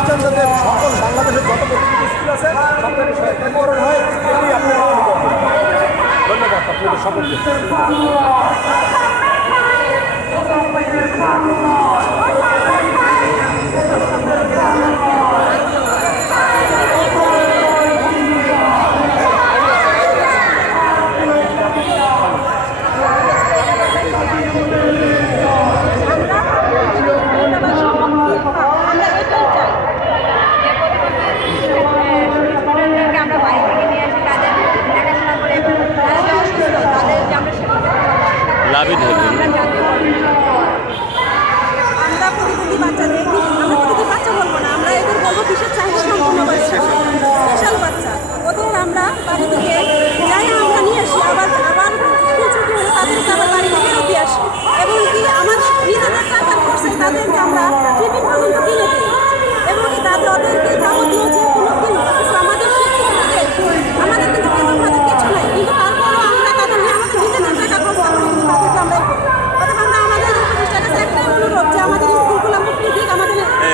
খ্রিস্টান যাতে সকল বাংলাদেশের যত প্রতিটি স্কুল আছে সরকারি সরকারীকরণ হয় এটি আপনার ধন্যবাদ আপনাদের সকলকে। জাবিদ হোসেন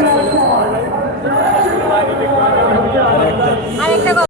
লাগছে